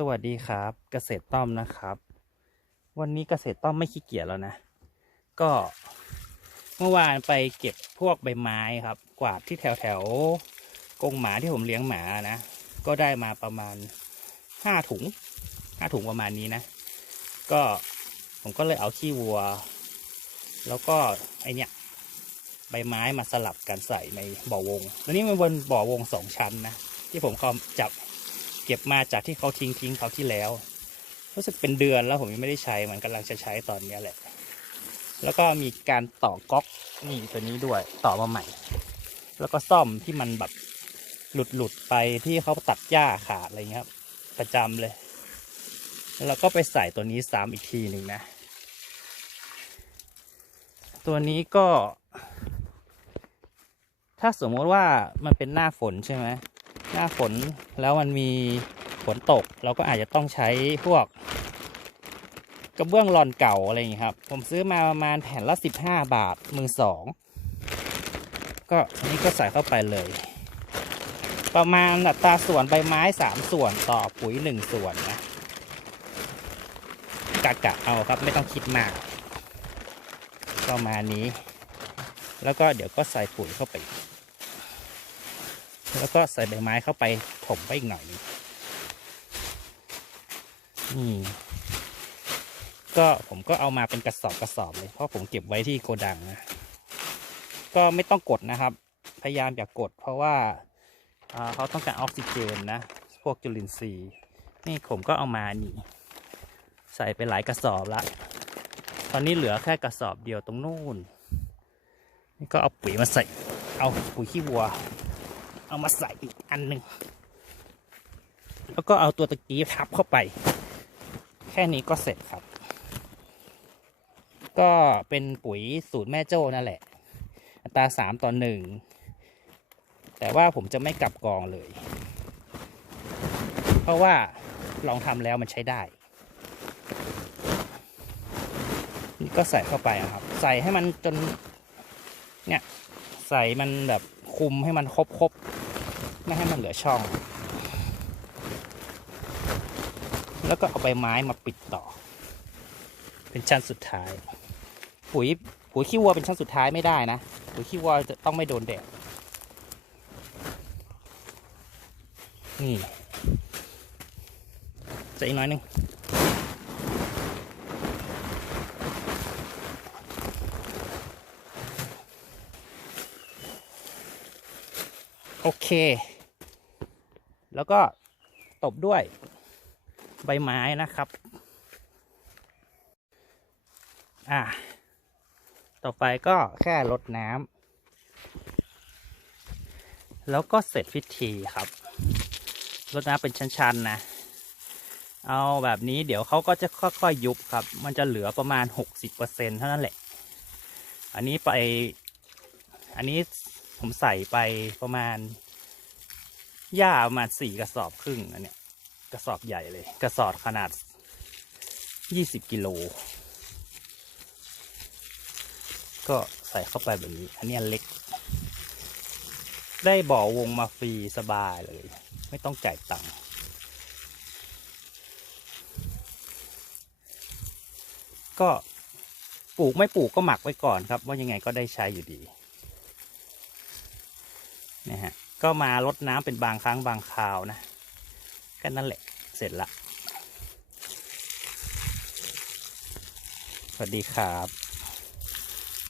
สวัสดีครับเกษตรต้อมนะครับ วันนี้เกษตรต้อมไม่ขี้เกียจแล้วนะ ก็เมื่อวานไปเก็บพวกใบไม้ครับ กวาดที่แถวแถวๆกรงหมาที่ผมเลี้ยงหมานะ ก็ได้มาประมาณห้าถุงห้าถุงประมาณนี้นะ ก็ผมก็เลยเอาขี้วัว แล้วก็ไอเนี้ยใบไม้มาสลับกันใส่ในบ่อวงตัวนี้มันบนบ่อวงสองชั้นนะที่ผมเขาจับ เก็บมาจากที่เขาทิ้งทิ้งเขาที่แล้ว รู้สึกเป็นเดือนแล้วผมยังไม่ได้ใช้มันกำลังจะใช้ตอนนี้แหละ แล้วก็มีการต่อก๊อกนี่ตัวนี้ด้วยต่อมาใหม่ แล้วก็ซ่อมที่มันแบบหลุดหลุดไปที่เขาตัดหญ้าขาดอะไรเงี้ยครับประจำเลย แล้วก็ไปใส่ตัวนี้ซ้ำอีกทีหนึ่งนะ ตัวนี้ก็ ถ้าสมมติว่ามันเป็นหน้าฝนใช่ไหม หน้าฝนแล้วมันมีฝนตก เราก็อาจจะต้องใช้พวก กระเบื้องรอนเก่าอะไรอย่างนี้ครับ ผมซื้อมาประมาณแผ่นละสิบห้าบาทมือสองก็อันนี้ก็ใส่เข้าไปเลย ประมาณอัตราส่วนใบไม้สามส่วนต่อปุ๋ยหนึ่งส่วนนะกะกะเอาครับไม่ต้องคิดมากประมาณนี้ แล้วก็เดี๋ยวก็ใส่ปุ๋ยเข้าไป แล้วก็ใส่ใบไม้เข้าไปถมไปอีกหน่อยนึงนี่ก็ผมก็เอามาเป็นกระสอบกระสอบเลยเพราะผมเก็บไว้ที่โกดังนะก็ไม่ต้องกดนะครับ พยายามอย่ากกด เพราะว่าอ่าเขาต้องการออกซิเจนนะ พวกจุลินทรีย์นี่ผมก็เอามานี่ ใส่ไปหลายกระสอบละตอนนี้เหลือแค่กระสอบเดียวตรงนู่นนี่ก็เอาปุ๋ยมาใส่ เอาปุ๋ยขี้วัว เอามาใส่อีกอันหนึ่งแล้วก็เอาตัวตะกี้ทับเข้าไป แค่นี้ก็เสร็จครับ ก็เป็นปุ๋ยสูตรแม่โจ้นั่นแหละ อัตราสามต่อหนึ่งแต่ว่าผมจะไม่กลับกองเลย เพราะว่าลองทำแล้วมันใช้ได้นี่ก็ใส่เข้าไปครับ ใส่ให้มันจน เนี่ย ใส่มันแบบ คุมให้มันครบๆไม่ให้มันเหลือช่อง แล้วก็เอาใบไม้มาปิดต่อ เป็นชั้นสุดท้าย ปุ๋ยปุ๋ยขี้วัวเป็นชั้นสุดท้ายไม่ได้นะปุ๋ยขี้วัวจะต้องไม่โดนแดดนี่จะอีกน้อยหนึง โอเค แล้วก็ตบด้วยใบไม้นะครับ อ่า ต่อไปก็แค่รดน้ำ แล้วก็เสร็จพิธีครับรดน้ำเป็นชั้นๆนะ เอาแบบนี้เดี๋ยวเขาก็จะค่อยๆยุบครับ มันจะเหลือประมาณ 60%เท่านั้นแหละ อันนี้ไป อันนี้ ผมใส่ไปประมาณหญ้าประมาณสี่กระสอบครึ่งอันเนี้ยกระสอบใหญ่เลย กระสอบขนาดยี่สิบกิโล ก็ใส่เข้าไปแบบนี้ อันนี้เล็ก ได้บ่อวงมาฟรีสบายเลย ไม่ต้องจ่ายตังค์ก็ปลูกไม่ปลูกก็หมักไว้ก่อนครับ ว่ายังไงก็ได้ใช้อยู่ดี นะฮะก็มารดน้ำเป็นบางครั้งบางคราวนะแค่นั่นแหละเสร็จละ สวัสดีครับ